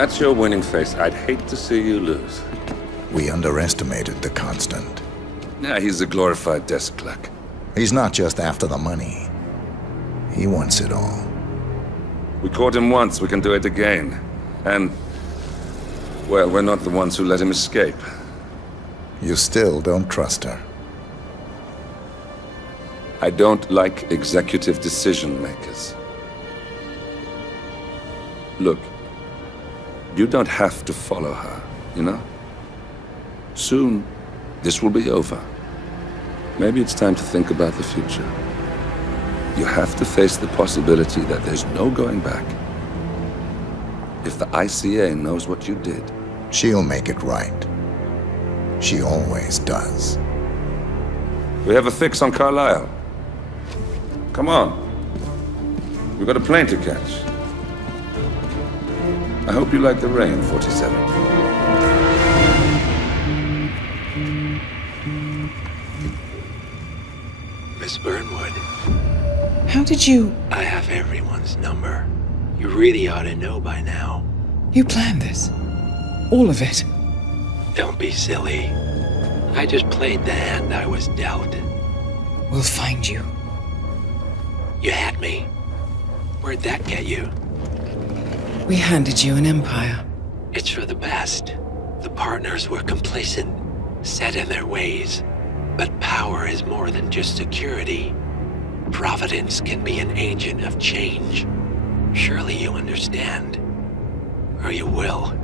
that's your winning face, I'd hate to see you lose. We underestimated the Constant. Nah, he's a glorified desk clerk. He's not just after the money. He wants it all. We caught him once, we can do it again. And, well, we're not the ones who let him escape. You still don't trust her. I don't like executive decision makers. Look, you don't have to follow her, you know? Soon, this will be over. Maybe it's time to think about the future. You have to face the possibility that there's no going back. If the ICA knows what you did, She'll make it right. She always does. we have a fix on Carlisle. Come on. We've got a plane to catch. I hope you like the rain, 47. Miss Burnwood, How did you... I have everyone's number. You really ought to know by now. You planned this? All of it? Don't be silly. I just played the hand I was dealt. We'll find you. You had me. Where'd that get you? We handed you an empire. It's for the best. The partners were complacent, set in their ways. But power is more than just security. Providence can be an agent of change. Surely you understand. Or you will.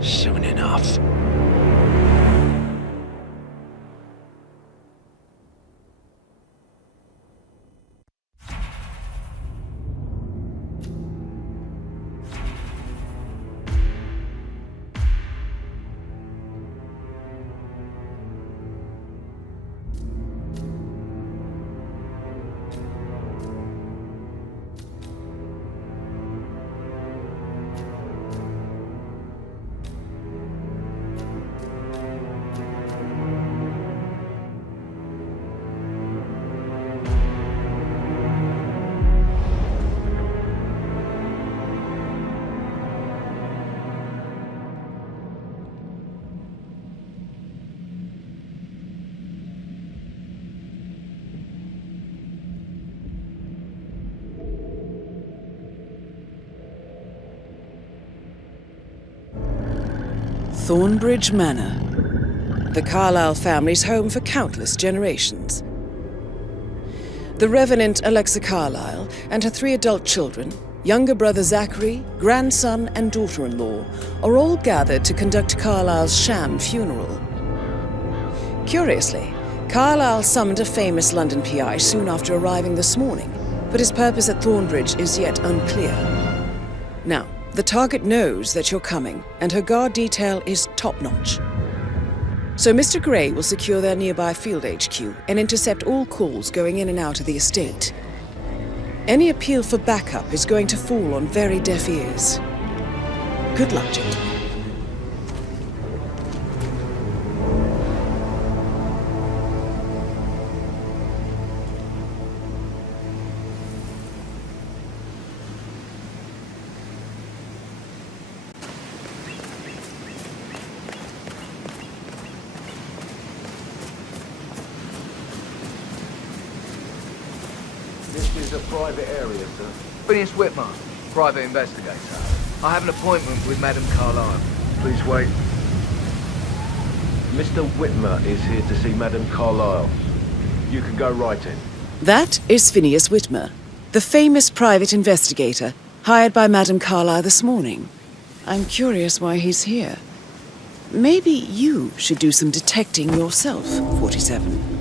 Soon enough. Thornbridge Manor. The Carlisle family's home for countless generations. The Revenant Alexa Carlisle and her 3 adult children, younger brother Zachary, grandson and daughter-in-law, are all gathered to conduct Carlisle's sham funeral. Curiously, Carlisle summoned a famous London PI soon after arriving this morning, but his purpose at Thornbridge is yet unclear. Now, the target knows that you're coming, and her guard detail is top-notch. So Mr. Gray will secure their nearby field HQ and intercept all calls going in and out of the estate. Any appeal for backup is going to fall on very deaf ears. Good luck, gentlemen. This is a private area, sir. Phineas Whitmer, private investigator. I have an appointment with Madame Carlisle. Please wait. Mr. Whitmer is here to see Madame Carlisle. You can go right in. That is Phineas Whitmer, the famous private investigator hired by Madame Carlisle this morning. I'm curious why he's here. Maybe you should do some detecting yourself, 47.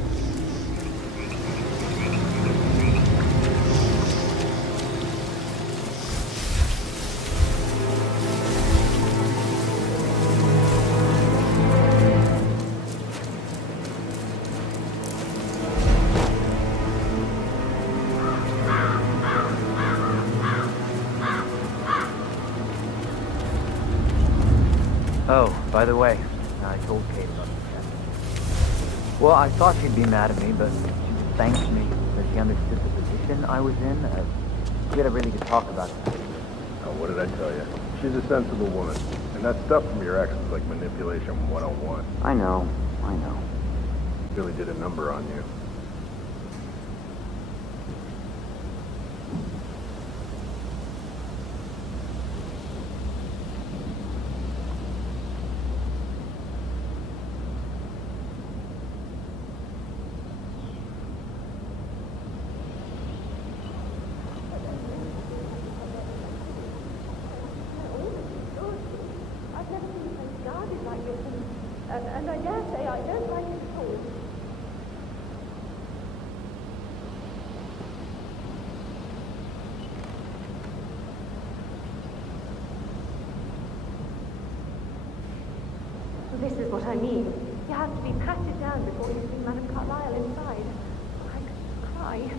Oh, by the way, I told Kate about the check. Well, I thought she'd be mad at me, but she thanked me that she understood the position I was in. We had a really good talk about it. Oh, what did I tell you? She's a sensible woman. And that stuff from your ex was like manipulation 101. I know. Really did a number on you. I've never seen a place guarded like this, and I dare say I don't like it at all. This is what I mean. You have to be patted down before you see Madame Carlyle inside. I could cry.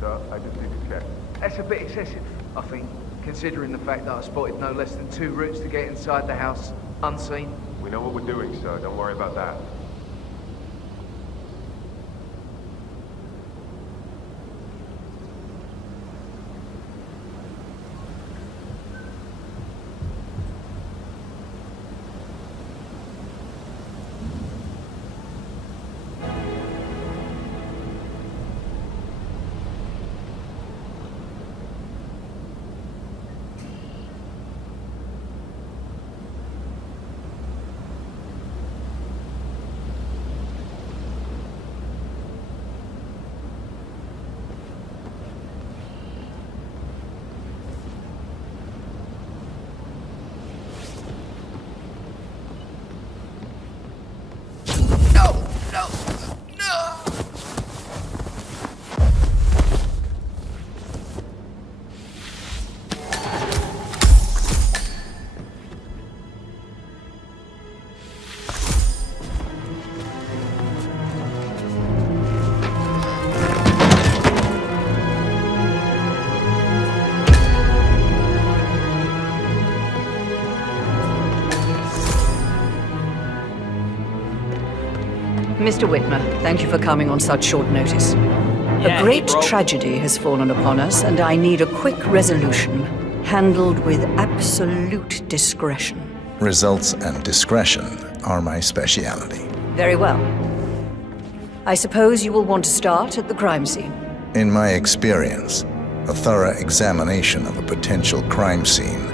So, I just need to check. That's a bit excessive, I think, considering the fact that I spotted no less than 2 routes to get inside the house unseen. We know what we're doing, sir. Don't worry about that. Mr. Whitmer, thank you for coming on such short notice. A great tragedy has fallen upon us, and I need a quick resolution, handled with absolute discretion. Results and discretion are my speciality. Very well. I suppose you will want to start at the crime scene. In my experience, a thorough examination of a potential crime scene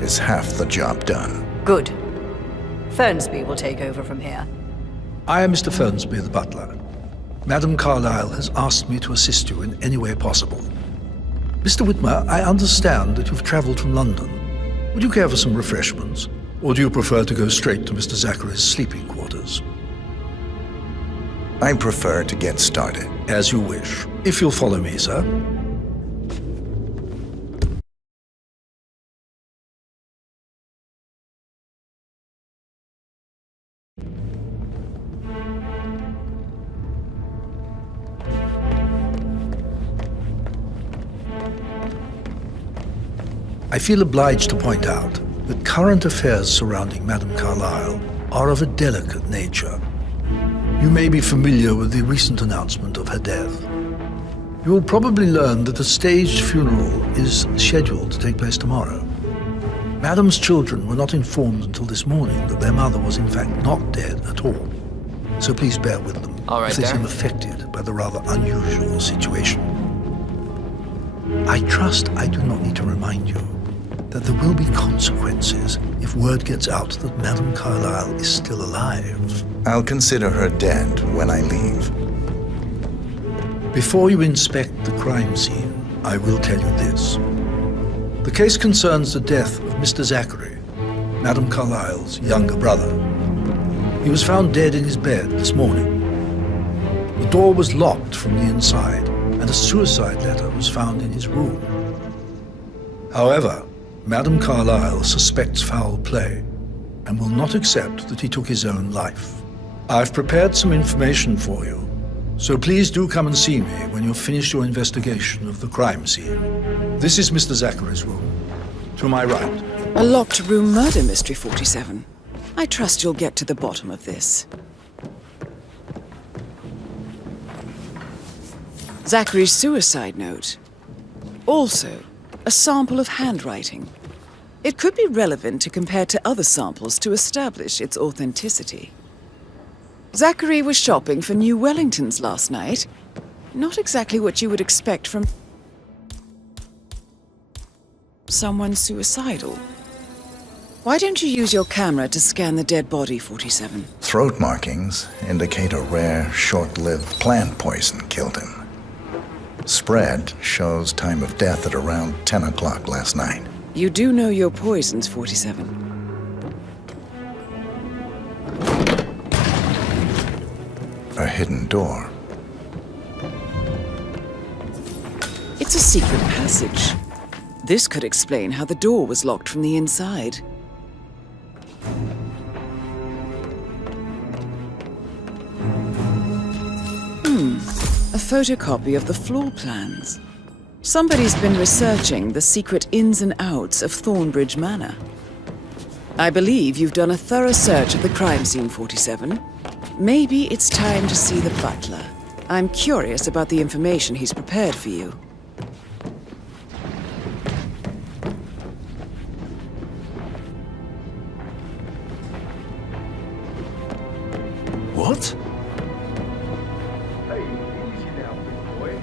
is half the job done. Good. Fernsby will take over from here. I am Mr. Fernsby, the butler. Madame Carlyle has asked me to assist you in any way possible. Mr. Whitmer, I understand that you've traveled from London. Would you care for some refreshments? Or do you prefer to go straight to Mr. Zachary's sleeping quarters? I prefer to get started. As you wish. If you'll follow me, sir. I feel obliged to point out that current affairs surrounding Madame Carlyle are of a delicate nature. You may be familiar with the recent announcement of her death. You will probably learn that a staged funeral is scheduled to take place tomorrow. Madame's children were not informed until this morning that their mother was in fact not dead at all. So please bear with them if they seem affected by the rather unusual situation. I trust I do not need to remind you that there will be consequences if word gets out that Madame Carlyle is still alive. I'll consider her dead when I leave. Before you inspect the crime scene, I will tell you this. The case concerns the death of Mr. Zachary, Madame Carlyle's younger brother. He was found dead in his bed this morning. The door was locked from the inside, and a suicide letter was found in his room. However, Madame Carlyle suspects foul play and will not accept that he took his own life. I've prepared some information for you, so please do come and see me when you've finished your investigation of the crime scene. This is Mr. Zachary's room. To my right. A locked room murder mystery, 47. I trust you'll get to the bottom of this. Zachary's suicide note. Also, a sample of handwriting. It could be relevant to compare to other samples to establish its authenticity. Zachary was shopping for new Wellingtons last night. Not exactly what you would expect from someone suicidal. Why don't you use your camera to scan the dead body, 47? Throat markings indicate a rare, short-lived plant poison killed him. Spread shows time of death at around 10 o'clock last night. You do know your poisons, 47. A hidden door. It's a secret passage. This could explain how the door was locked from the inside. A photocopy of the floor plans. Somebody's been researching the secret ins and outs of Thornbridge Manor. I believe you've done a thorough search of the crime scene, 47. Maybe it's time to see the butler. I'm curious about the information he's prepared for you. What? Hey, easy now, big boy.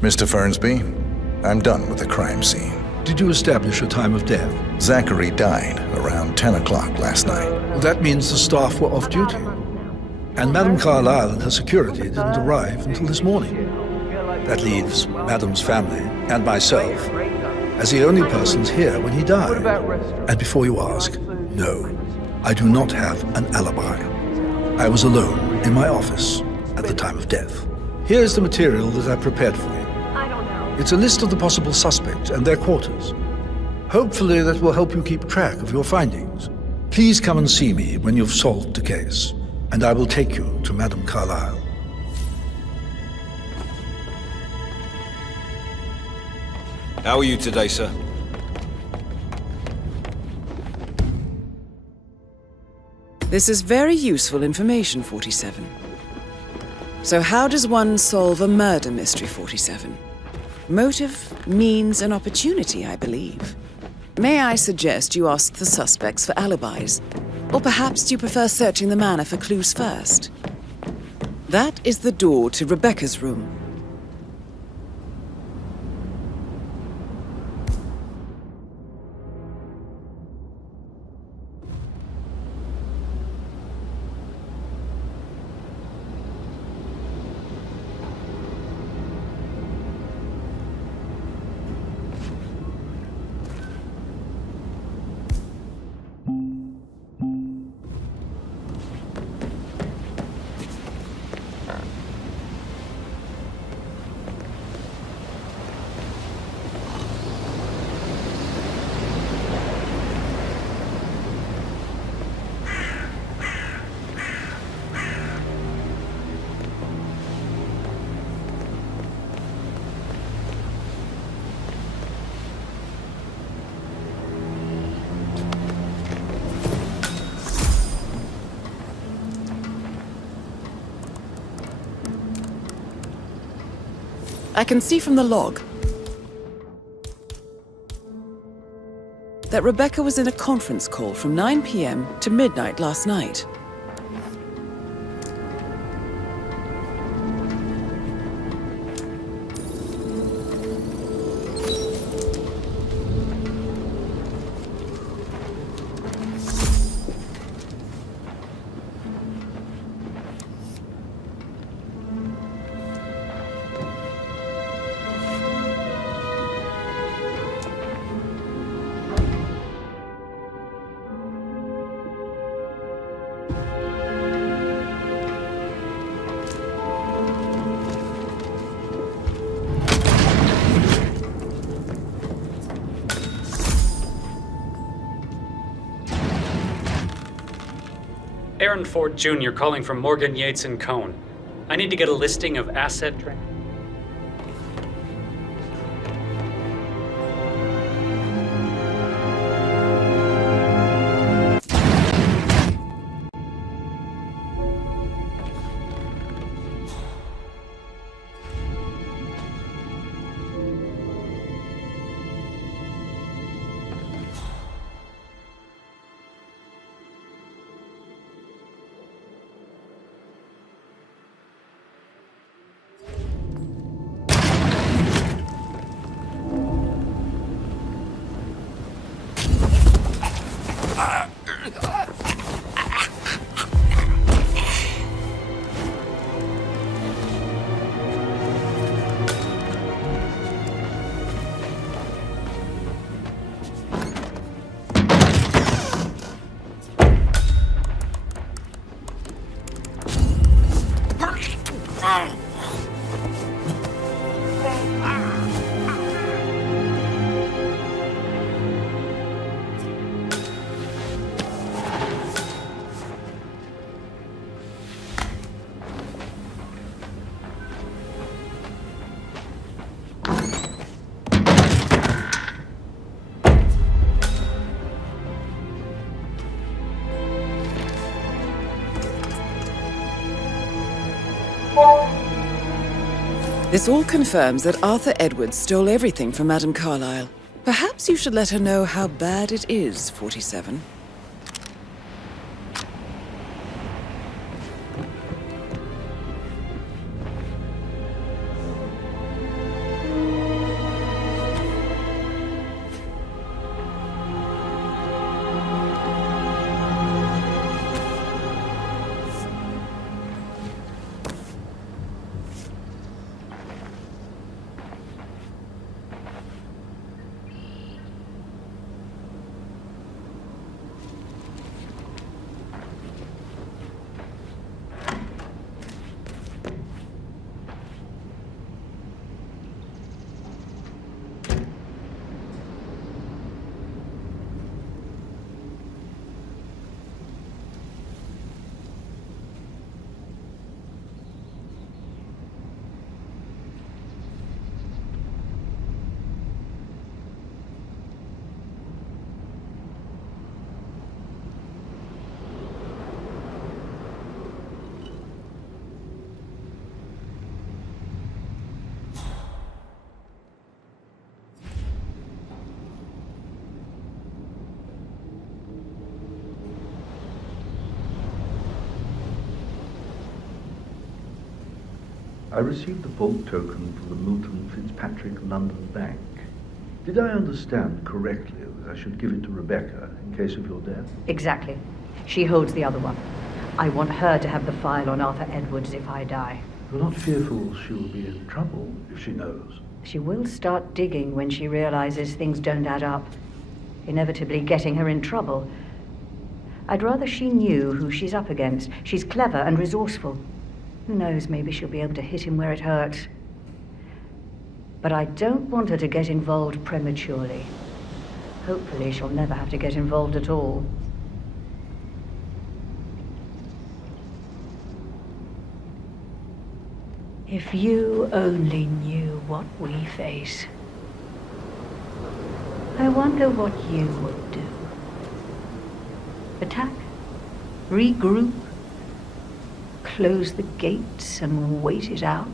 Mr. Fernsby, I'm done with the crime scene. Did you establish a time of death? Zachary died around 10 o'clock last night. Well, that means the staff were off duty. And Madame Carlyle and her security didn't arrive until this morning. That leaves Madame's family and myself as the only persons here when he died. And before you ask, no, I do not have an alibi. I was alone in my office at the time of death. Here's the material that I prepared for you. I don't know. It's a list of the possible suspects and their quarters. Hopefully that will help you keep track of your findings. Please come and see me when you've solved the case, and I will take you to Madame Carlyle. How are you today, sir? This is very useful information, 47. So how does one solve a murder mystery, 47? Motive, means, and opportunity, I believe. May I suggest you ask the suspects for alibis? Or perhaps you prefer searching the manor for clues first? That is the door to Rebecca's room. I can see from the log that Rebecca was in a conference call from 9 p.m. to midnight last night. Aaron Ford Jr. calling from Morgan, Yates & Cohn. I need to get a listing of asset trans. This all confirms that Arthur Edwards stole everything from Madame Carlyle. Perhaps you should let her know how bad it is, 47. I received the vault token for the Milton Fitzpatrick London Bank. Did I understand correctly that I should give it to Rebecca in case of your death? Exactly. She holds the other one. I want her to have the file on Arthur Edwards if I die. You're not fearful she'll be in trouble if she knows? She will start digging when she realizes things don't add up, inevitably getting her in trouble. I'd rather she knew who she's up against. She's clever and resourceful. Who knows, maybe she'll be able to hit him where it hurts. But I don't want her to get involved prematurely. Hopefully she'll never have to get involved at all. If you only knew what we face, I wonder what you would do. Attack? Regroup? Close the gates and wait it out?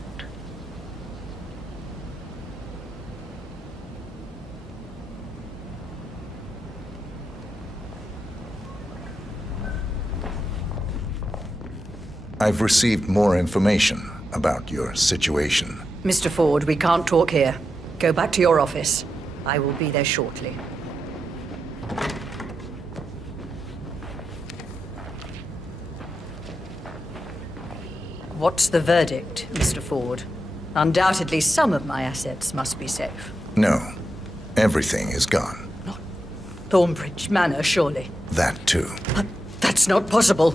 I've received more information about your situation. Mr. Ford, we can't talk here. Go back to your office. I will be there shortly. What's the verdict, Mr. Ford? Undoubtedly, some of my assets must be safe. No, everything is gone. Not Thornbridge Manor, surely. That too. But that's not possible.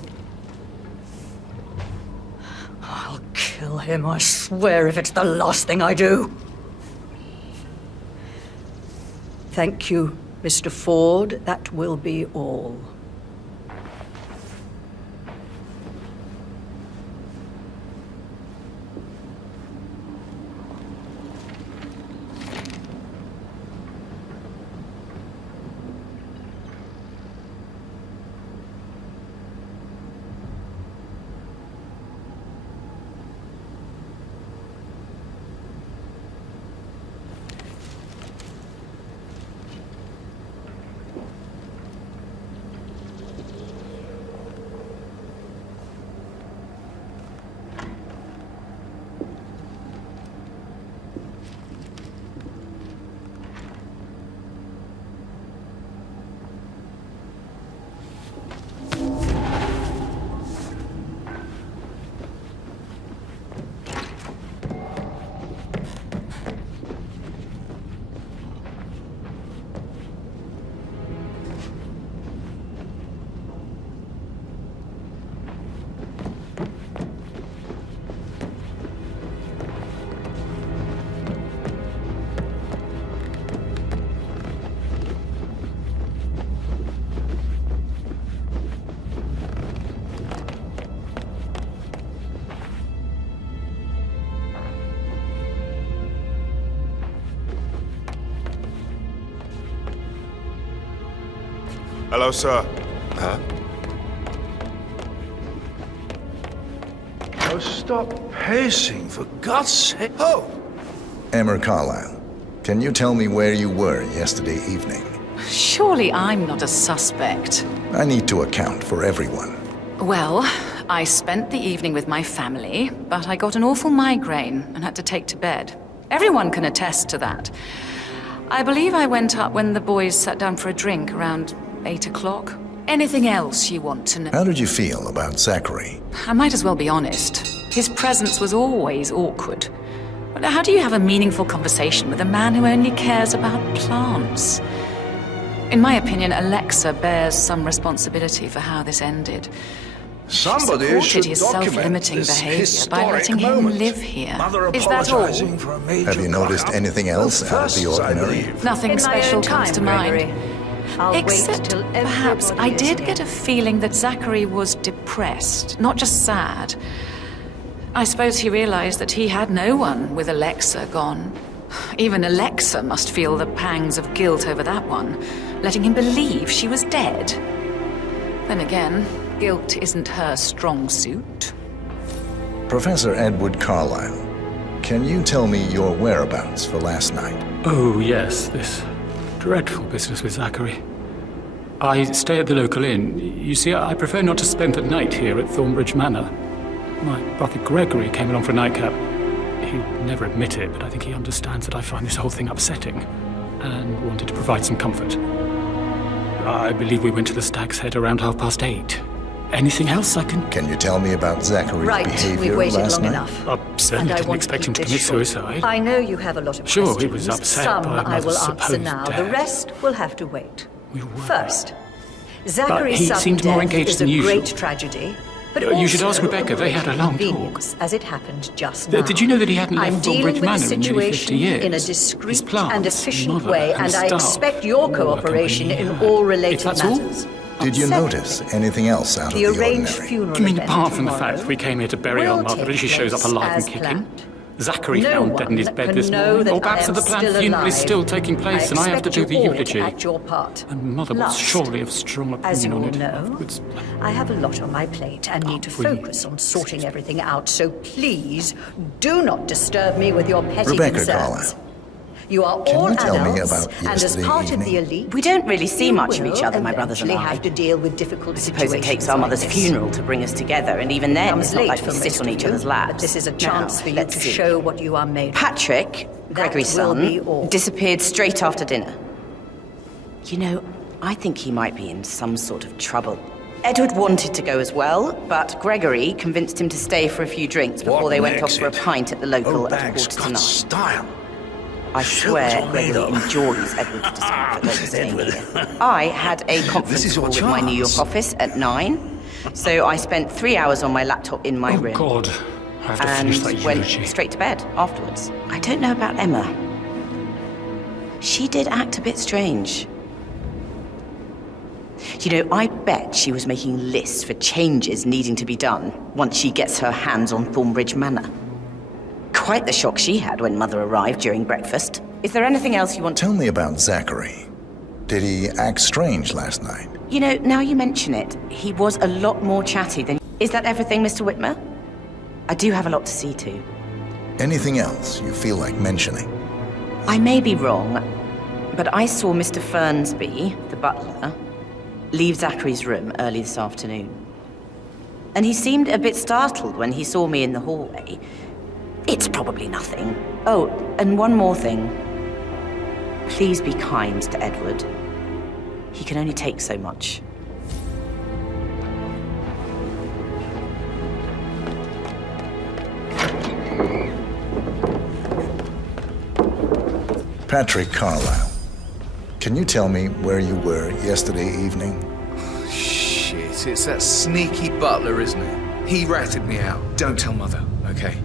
I'll kill him, I swear, if it's the last thing I do. Thank you, Mr. Ford. That will be all. Hello, sir. Huh? Oh, stop pacing, for God's sake. Oh! Emma Carlyle, can you tell me where you were yesterday evening? Surely I'm not a suspect. I need to account for everyone. Well, I spent the evening with my family, but I got an awful migraine and had to take to bed. Everyone can attest to that. I believe I went up when the boys sat down for a drink around 8 o'clock. Anything else you want to know? How did you feel about Zachary? I might as well be honest. His presence was always awkward. But how do you have a meaningful conversation with a man who only cares about plants? In my opinion, Alexa bears some responsibility for how this ended. Somebody She should supported his document self-limiting this behavior by historic letting him moment. live here. Mother Is that all? apologizing for a major Have you noticed cock-up? anything else out of the First, I ordinary? believe. Nothing In my special own comes time, to mind. Gregory. I'll wait Except till perhaps I everybody is did here. get a feeling that Zachary was depressed, not just sad. I suppose he realized that he had no one with Alexa gone. Even Alexa must feel the pangs of guilt over that one, letting him believe she was dead. Then again, guilt isn't her strong suit. Professor Edward Carlyle, can you tell me your whereabouts for last night? Oh, yes, this dreadful business with Zachary. I stay at the local inn. You see, I prefer not to spend the night here at Thornbridge Manor. My brother Gregory came along for a nightcap. He'd never admit it, but I think he understands that I find this whole thing upsetting and wanted to provide some comfort. I believe we went to the Stag's Head around 8:30. Anything else I can... Can you tell me about Zachary's Right, behavior we've waited last long night? enough. I certainly And I didn't want expect to him to keep commit this short. suicide. I know you have a lot of Sure, questions. he was upset Some by I will mother's answer supposed now. death. The rest will have to wait. We were. First, Zachary's he sudden seemed more death engaged is than a usual. great tragedy. But You should also ask Rebecca. a They had great a long talk. inconvenience, as it happened just now. Did you know that he hadn't I'm left dealing Thornbridge with Manor the in nearly 50 situation years? in a His discreet plants, and efficient mother, way, and and I staff expect your all cooperation accompany in her. all If related that's all? matters. Did you Secondly, notice anything else out of the the arranged ordinary? funeral I mean, event apart from the tomorrow fact we came here to bury will our mother take and she shows up place alive as and kicking. planned. Zachary No found dead in his one bed can this know morning. that Or perhaps I the am planned still funeral is alive. still taking place and I have to do expect the you all to eulogy. act your part. And Mother will Last, surely have strong as you opinion on all it know, afterwards. I have a lot on my plate and need to will you? focus on sorting everything out, so please do not disturb me with your petty Rebecca concerns. Carlyle, You are can all you tell me adults, about and as yesterday part of the evening? elite, We don't really see you much of will each other, my brothers and eventually I. have to deal with difficult I suppose it takes situations our like mother's this. funeral to bring us together, and even then, Comes it's not late like we for sit most on of each you, other's laps. but this is a Now, chance for you let's to see. show what you are made of. Patrick, Gregory's will be son, all. disappeared straight after dinner. You know, I think he might be in some sort of trouble. Edward wanted to go as well, but Gregory convinced him to stay for a few drinks before What they an went off for a exit. pint at the local Old at bag's 8:45. got style. I Sure, swear it's all made Gregory up. enjoys Edward's discomfort over staying Edward. here. I had a conference is your call with my New York chance. office at 9, so I spent 3 hours on my laptop in my Oh, room. God. I have to finish that And went eulogy. straight to bed afterwards. I don't know about Emma. She did act a bit strange. You know, I bet she was making lists for changes needing to be done once she gets her hands on Thornbridge Manor. Quite the shock she had when Mother arrived during breakfast. Is there anything else you want to... Tell me about Zachary. Did he act strange last night? You know, now you mention it, he was a lot more chatty than... Is that everything, Mr. Whitmer? I do have a lot to see to. Anything else you feel like mentioning? I may be wrong, but I saw Mr. Fernsby, the butler, leave Zachary's room early this afternoon. And he seemed a bit startled when he saw me in the hallway. It's probably nothing. Oh, and one more thing. Please be kind to Edward. He can only take so much. Patrick Carlyle, can you tell me where you were yesterday evening? Shit, it's that sneaky butler, isn't it? He ratted me out. Don't tell Mother, okay?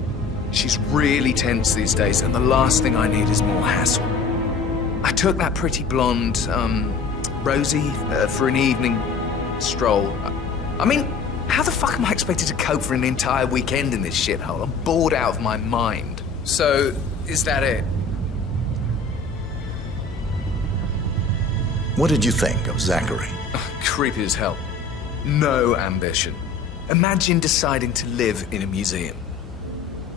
She's really tense these days, and the last thing I need is more hassle. I took that pretty blonde, Rosie, for an evening stroll. I mean, how the fuck am I expected to cope for an entire weekend in this shithole? I'm bored out of my mind. So, is that it? What did you think of Zachary? Creepy as hell. No ambition. Imagine deciding to live in a museum.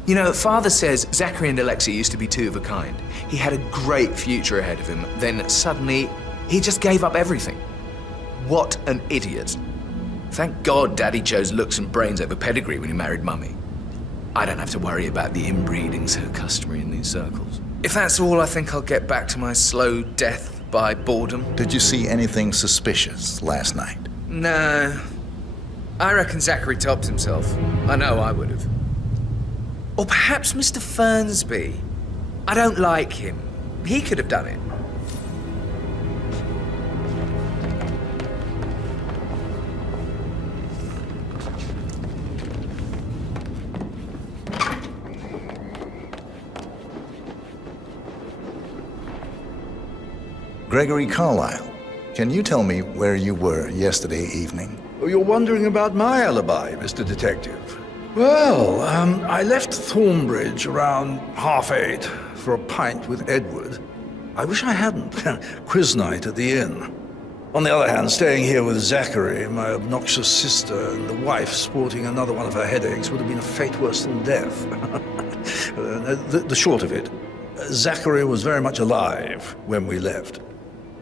You know, Father says Zachary and Alexa used to be two of a kind. He had a great future ahead of him, then suddenly he just gave up everything. What an idiot. Thank God Daddy chose looks and brains over pedigree when he married Mummy. I don't have to worry about the inbreeding so customary in these circles. If that's all, I think I'll get back to my slow death by boredom. Did you see anything suspicious last night? No. I reckon Zachary topped himself. I know I would have. Or perhaps Mr. Fernsby. I don't like him. He could have done it. Gregory Carlyle, can you tell me where you were yesterday evening? Oh, you're wondering about my alibi, Mr. Detective. Well, I left Thornbridge around 8:30 for a pint with Edward. I wish I hadn't. Quiz night at the inn. On the other hand, staying here with Zachary, my obnoxious sister, and the wife sporting another one of her headaches would have been a fate worse than death. The short of it, Zachary was very much alive when we left.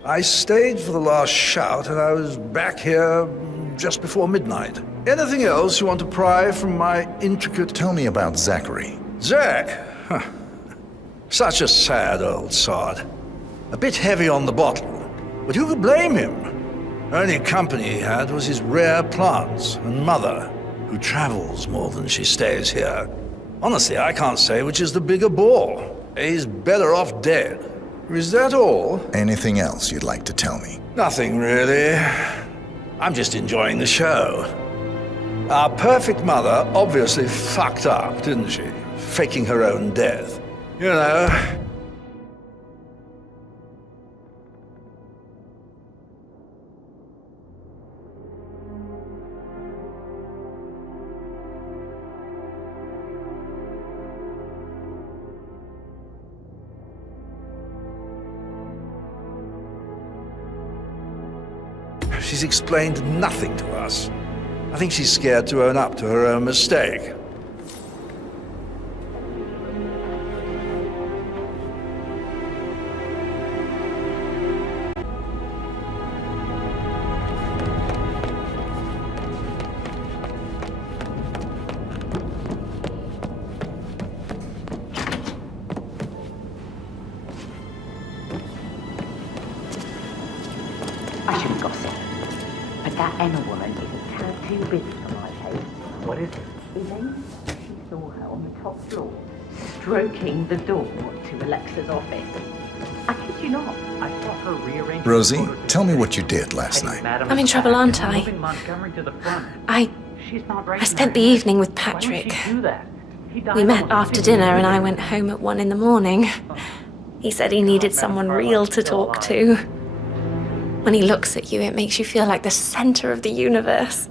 I stayed for the last shout, and I was back here just before midnight. Anything else you want to pry from my intricate... Tell me about Zachary. Zach? Huh. Such a sad old sod. A bit heavy on the bottle, but who could blame him? Only company he had was his rare plants and mother, who travels more than she stays here. Honestly, I can't say which is the bigger bore. He's better off dead. Is that all? Anything else you'd like to tell me? Nothing, really. I'm just enjoying the show. Our perfect mother obviously fucked up, didn't she? Faking her own death. You know... She's explained nothing to us. I think she's scared to own up to her own mistake. I shouldn't gossip, but that Emma woman is a tad too busy for my taste. What is it? Elaine said she saw her on the top floor, stroking the door to Alexa's office. I kid you not, I saw her rearrange... Rosie, tell me what you did last night. I'm in trouble, aren't I? I spent the evening with Patrick. We met after dinner and I went home at 1 in the morning. He said he needed someone real to talk to. When he looks at you, it makes you feel like the center of the universe.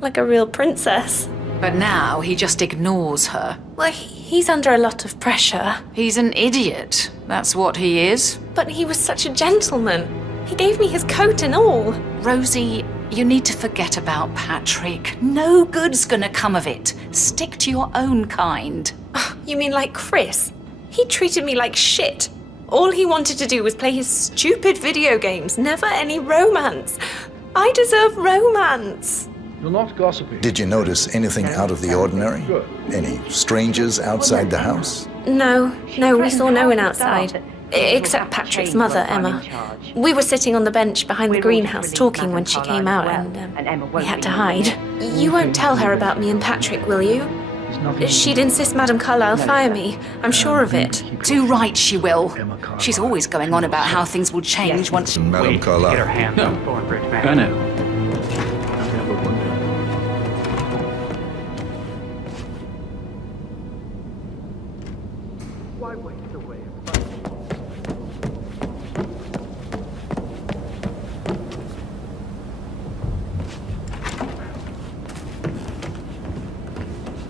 Like a real princess. But now he just ignores her. Well, he's under a lot of pressure. He's an idiot. That's what he is. But he was such a gentleman. He gave me his coat and all. Rosie, you need to forget about Patrick. No good's gonna come of it. Stick to your own kind. You mean like Chris? He treated me like shit. All he wanted to do was play his stupid video games, never any romance. I deserve romance. You're not gossiping. Did you notice anything out of the ordinary? Any strangers outside the house? No, we saw no one outside. Except Patrick's mother, Emma. We were sitting on the bench behind the greenhouse talking when she came out and we had to hide. You won't tell her about me and Patrick, will you? She'd insist Madame Carlyle fire me. I'm sure of it. Too right she will. She's always going on about how things will change once... Madame Carlyle. I know.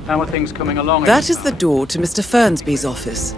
How are things coming along? That is the door to Mr. Fernsby's office.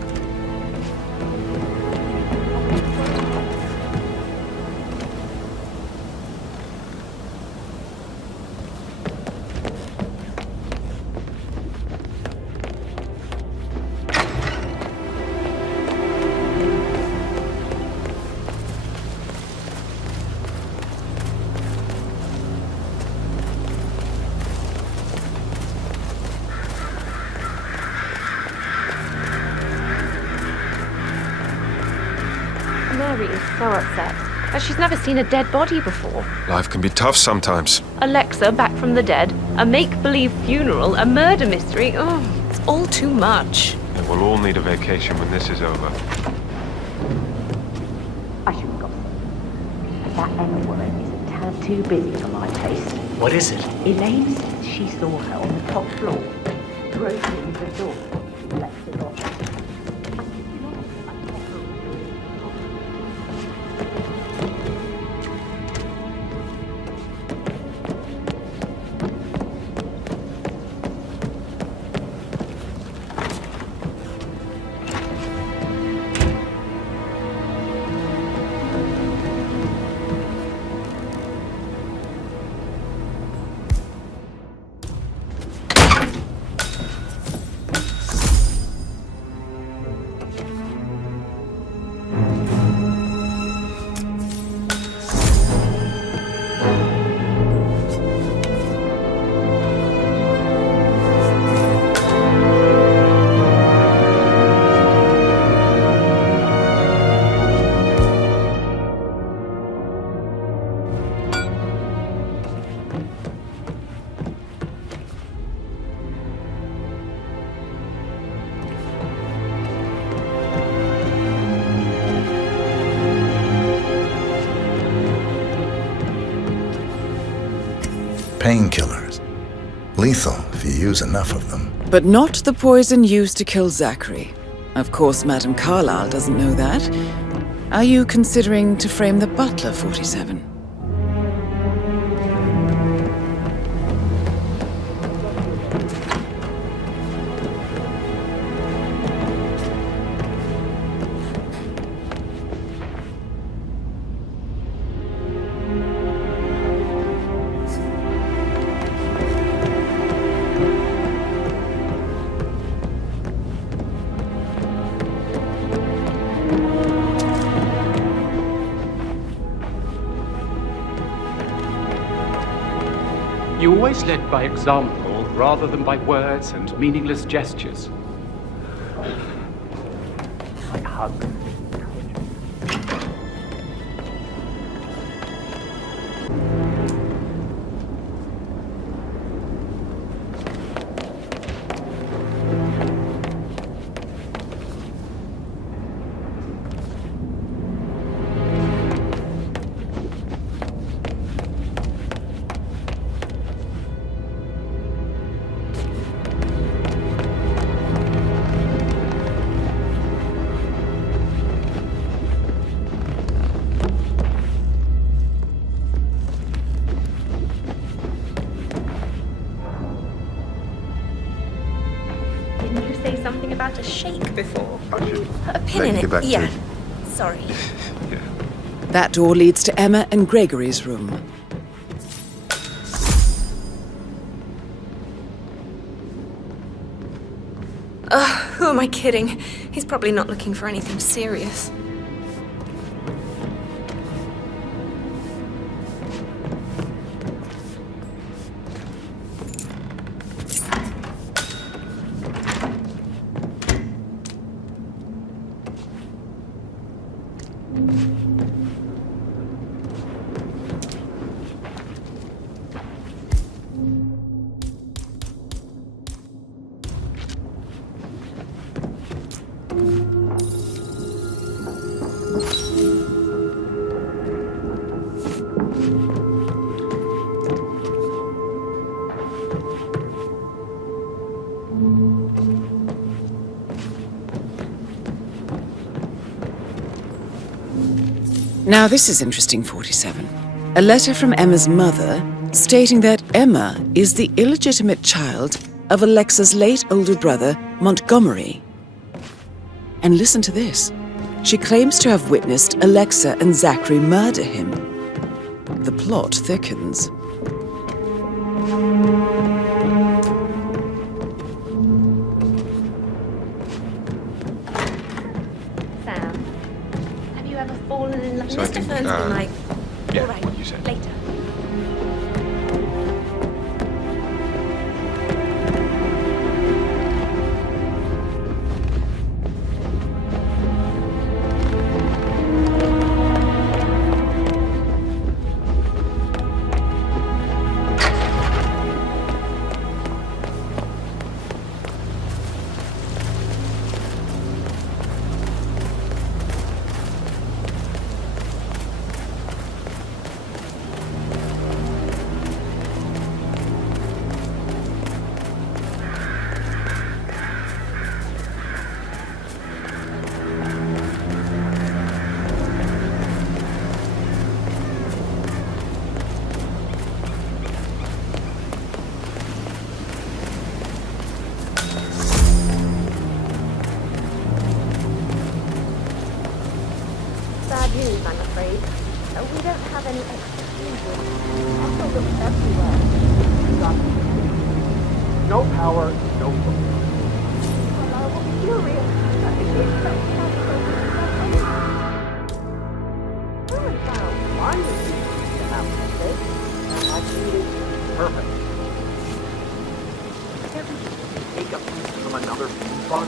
so upset. She's never seen a dead body before. Life can be tough sometimes. Alexa back from the dead, a make-believe funeral, a murder mystery. Oh, it's all too much. And we'll all need a vacation when this is over. I shouldn't gossip. But that Emma woman is a tad too busy for my taste. What is it? Elaine says she saw her on the top floor. Broke in the door. Left it off. Painkillers. Lethal if you use enough of them. But not the poison used to kill Zachary. Of course, Madame Carlyle doesn't know that. Are you considering to frame the butler, 47? You always led by example rather than by words and meaningless gestures. Like hugs. Didn't you say something about a shake before? I should Put a pin let in you it. get back Yeah. to Sorry. That door leads to Emma and Gregory's room. Who am I kidding? He's probably not looking for anything serious. Now this is interesting, 47. A letter from Emma's mother stating that Emma is the illegitimate child of Alexa's late older brother, Montgomery. And listen to this. She claims to have witnessed Alexa and Zachary murder him. The plot thickens. Sam, have you ever fallen in love? So I Mr. think, Fern's been like, yeah, all right, you said. later. afraid. We don't have any extra fuses. Also look everywhere. No power, no phone. Well, I was furious. It's so My machine to have this. I need it perfect. Can't we just take a piece from another box?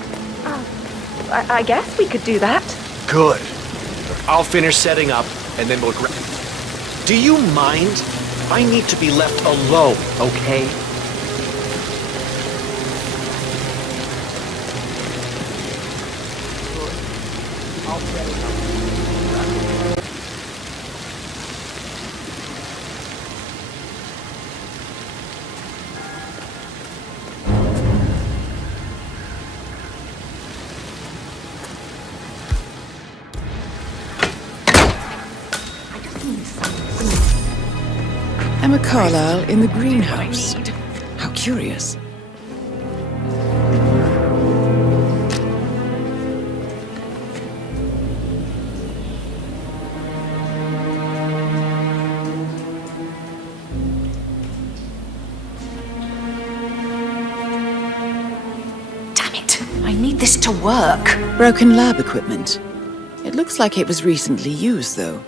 I guess we could do that. Good. I'll finish setting up, and then we'll grab. Do you mind? I need to be left alone, okay? I'll set it up. Emma Carlyle in the greenhouse. How curious. Damn it! I need this to work. Broken lab equipment. It looks like it was recently used, though.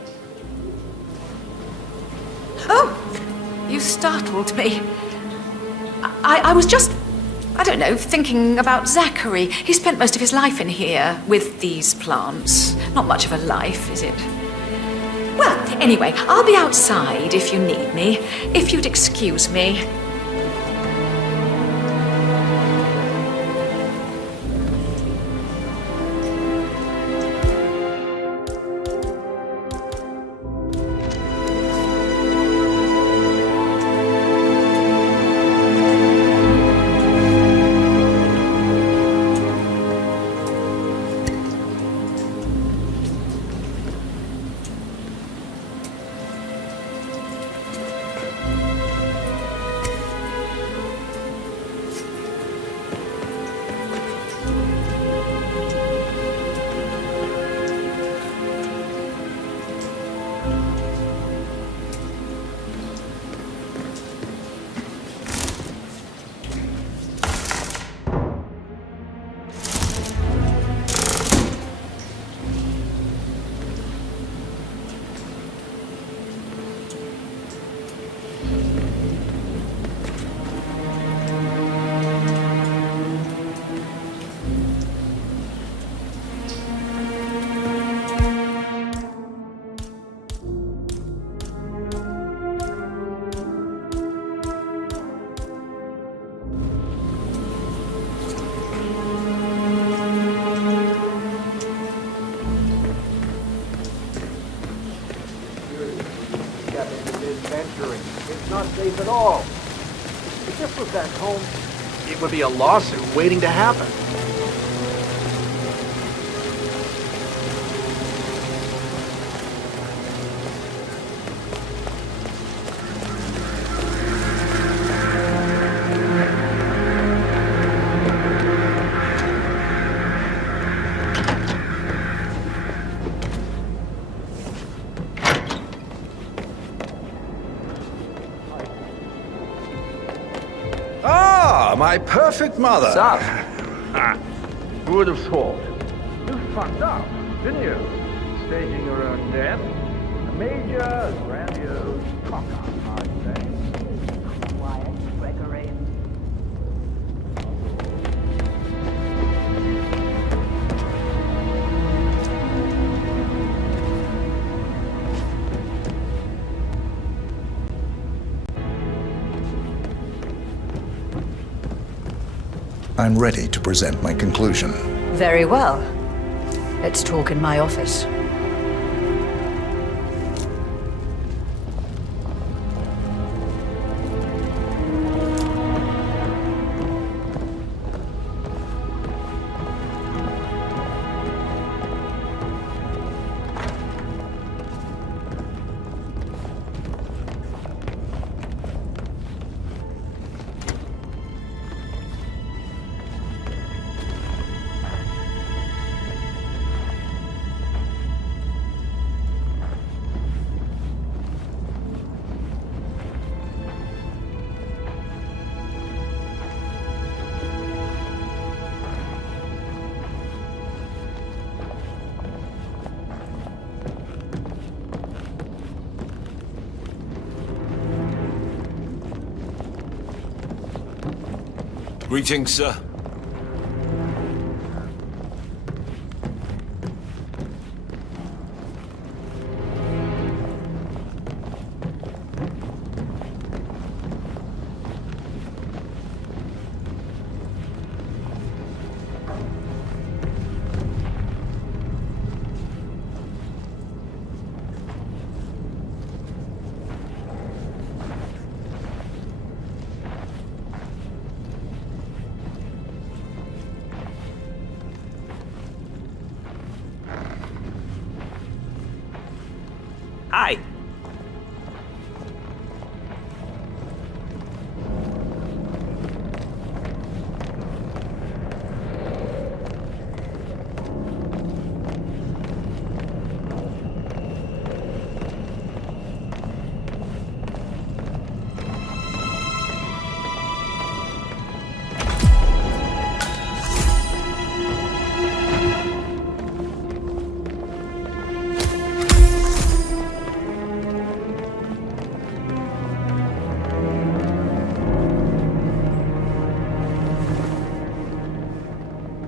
You startled me. I was just, I don't know, thinking about Zachary. He spent most of his life in here with these plants. Not much of a life, is it? Well, anyway, I'll be outside if you need me. If you'd excuse me. It's not safe at all. If this was at home, it would be a lawsuit waiting to happen. My perfect mother. Sup? Who would have thought? You fucked up, didn't you? Staging your own death? A major, grandiose cock-up, I'd say. Quiet, Gregory. I'm ready to present my conclusion. Very well. Let's talk in my office. Greetings, sir. Hi.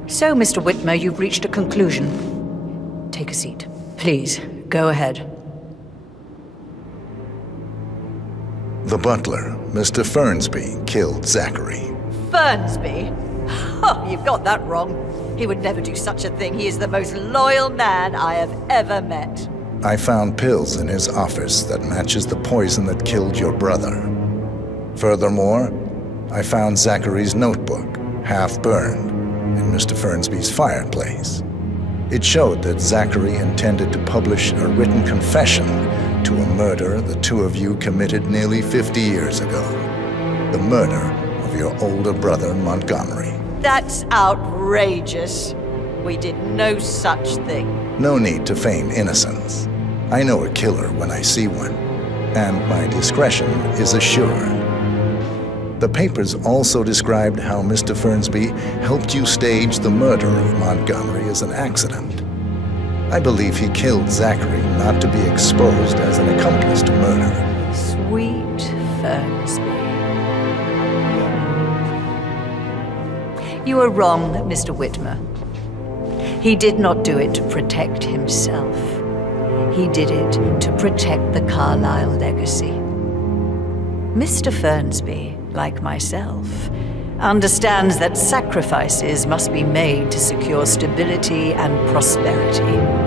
So, Mr. Whitmer, you've reached a conclusion. Take a seat. Please, go ahead. The butler, Mr. Fernsby, killed Zachary. Fernsby? Oh, you've got that wrong. He would never do such a thing. He is the most loyal man I have ever met. I found pills in his office that matches the poison that killed your brother. Furthermore, I found Zachary's notebook, half burned, in Mr. Fernsby's fireplace. It showed that Zachary intended to publish a written confession to a murder the two of you committed nearly 50 years ago. The murder of your older brother, Montgomery. That's outrageous. We did no such thing. No need to feign innocence. I know a killer when I see one, and my discretion is assured. The papers also described how Mr. Fernsby helped you stage the murder of Montgomery as an accident. I believe he killed Zachary not to be exposed as an accomplice to murder. Sweet Fernsby. You are wrong, Mr. Whitmer. He did not do it to protect himself. He did it to protect the Carlyle legacy. Mr. Fernsby, like myself, understands that sacrifices must be made to secure stability and prosperity.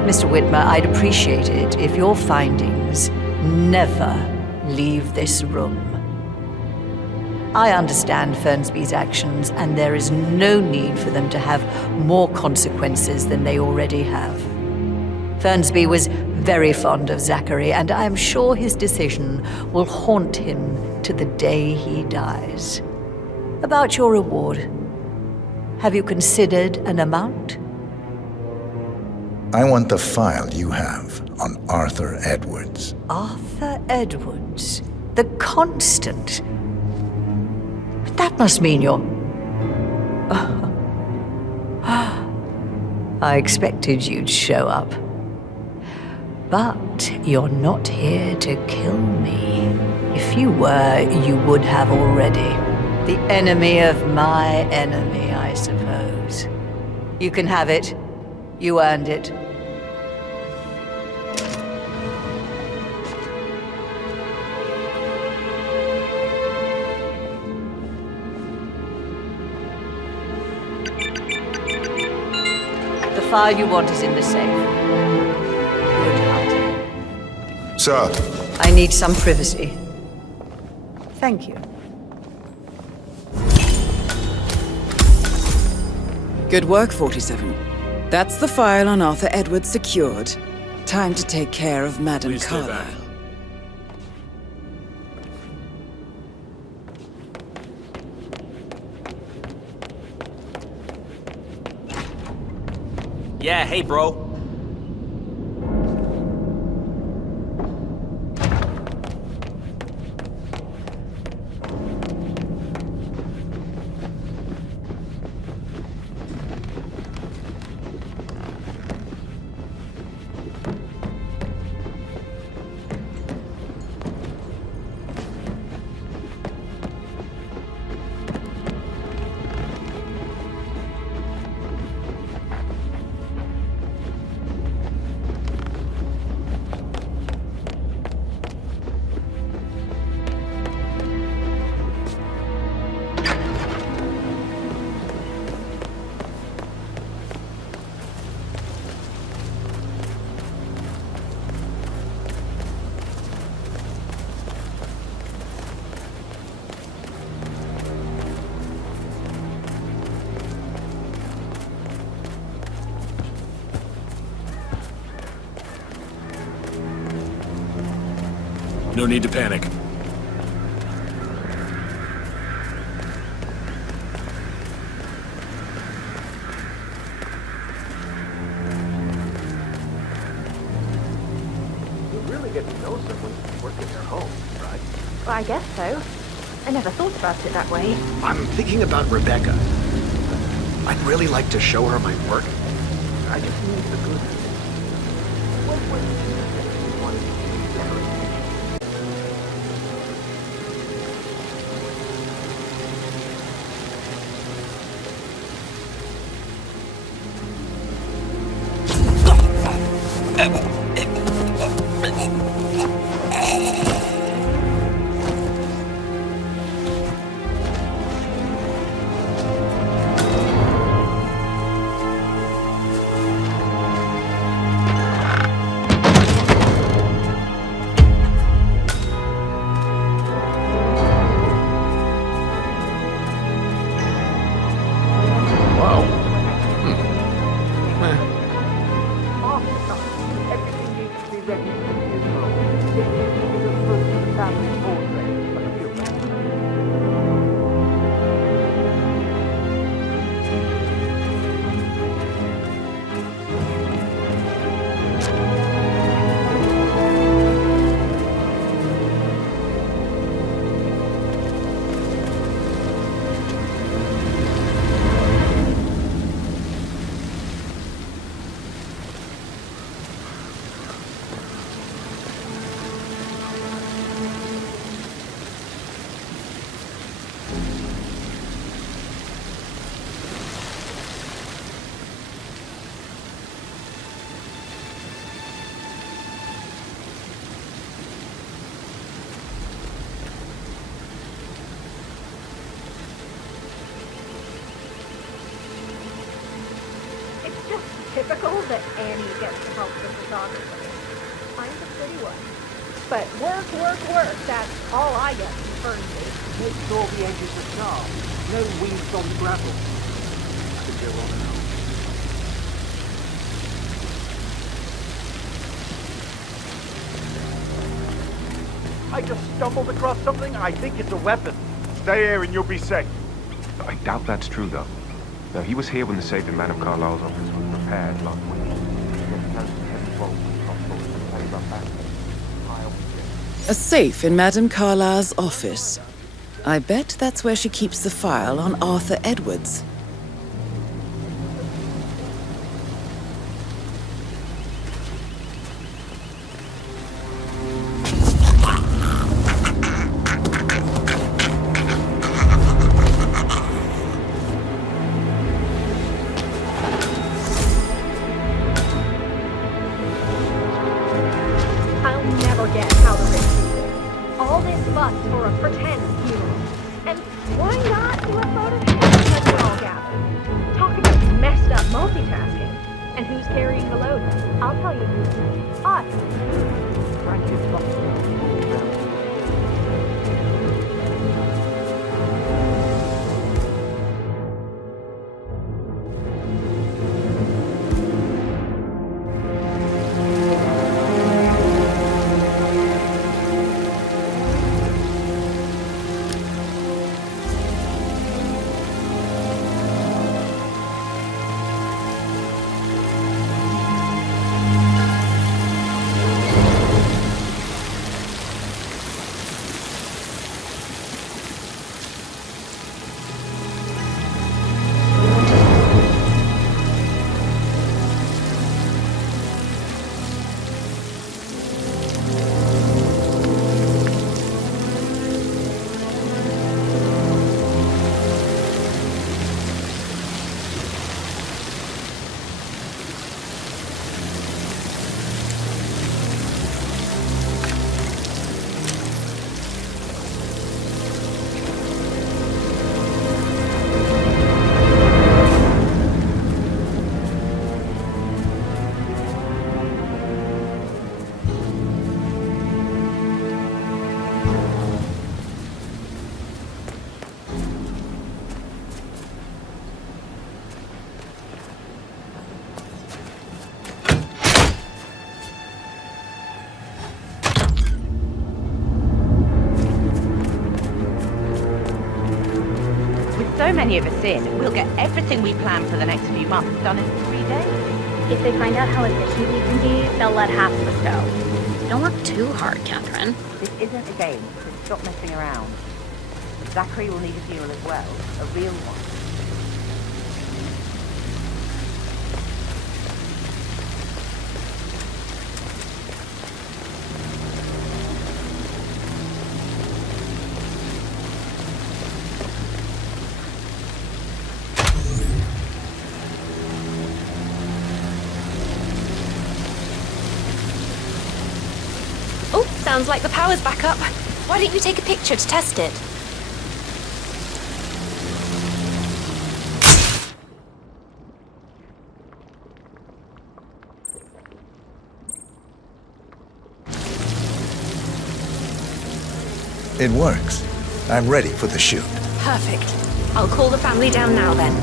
Mr. Whitmer, I'd appreciate it if your findings never leave this room. I understand Fernsby's actions, and there is no need for them to have more consequences than they already have. Fernsby was very fond of Zachary, and I am sure his decision will haunt him to the day he dies. About your reward, have you considered an amount? I want the file you have on Arthur Edwards. Arthur Edwards, the Constant. That must mean you're... I expected you'd show up. But you're not here to kill me. If you were, you would have already. The enemy of my enemy, I suppose. You can have it. You earned it. The file you want is in the safe. Sir. I need some privacy. Thank you. Good work, 47. That's the file on Arthur Edwards secured. Time to take care of Madame Carlyle. Yeah, hey, bro. No need to panic. You really get to know someone who's working their home, right? Well, I guess so. I never thought about it that way. I'm thinking about Rebecca. I'd really like to show her my work. I just need the good. What would you want to do? Typical that Annie gets to help with photography. I'm the pretty one. But work, that's all I get from Fernsby. Make sure the edges are sharp. No weeds on the gravel. I could go on and on. I just stumbled across something. I think it's a weapon. Stay here and you'll be safe. I doubt that's true, though. Now, he was here when the safe in Madame Carlyle's office was repaired last week. A safe in Madame Carlyle's office. I bet that's where she keeps the file on Arthur Edwards. so many of us in, we'll get everything we plan for the next few months done in 3 days. If they find out how efficient we can be, they'll let half of us go. Don't work too hard, Catherine. This isn't a game, so stop messing around. Zachary will need a funeral as well, a real one. Oh, sounds like the power's back up. Why don't you take a picture to test it? It works. I'm ready for the shoot. Perfect. I'll call the family down now then.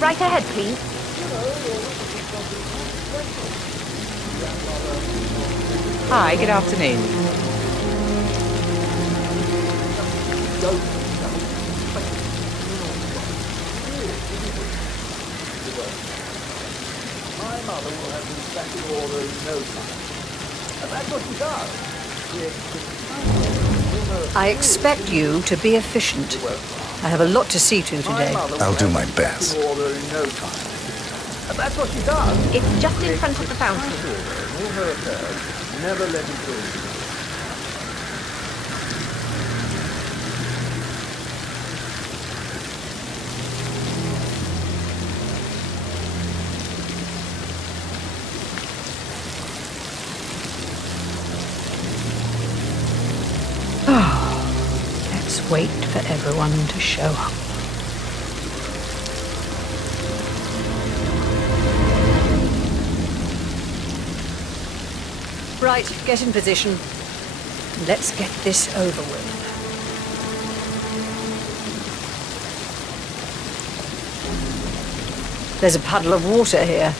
Right ahead, please. Hi, good afternoon. My mother will have been back in order in no time. And that's what she does. I expect you to be efficient. I have a lot to see to today. I'll do my best. Order in no time. And that's what she does. It's just in front of the fountain. All her affairs. Never let it go. Let's wait for everyone to show up. Right, get in position. Let's get this over with. There's a puddle of water here.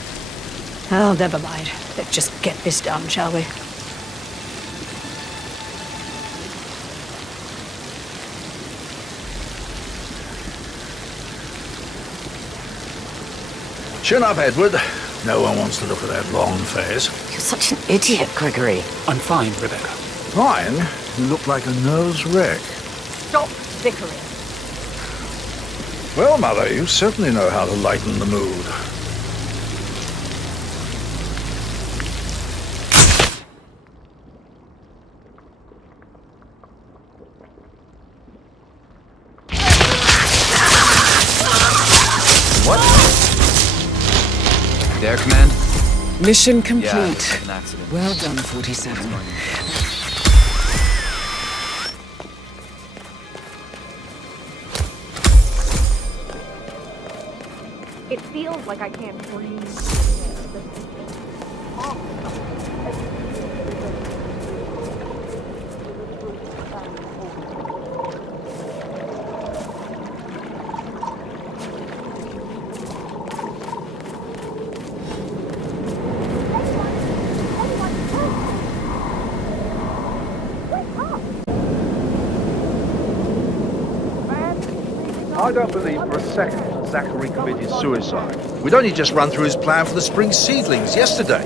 Oh, never mind. Let's just get this done, shall we? Chin up, Edward. No one wants to look at that long face. You're such an idiot, Gregory. I'm fine, Rebecca. Fine? You look like a nervous wreck. Stop bickering. Well, Mother, you certainly know how to lighten the mood. There, Command? Mission complete. Yeah, an accident. Well done, 47. It feels like I can't breathe. I don't believe for a second Zachary committed suicide. We'd only just run through his plan for the spring seedlings yesterday.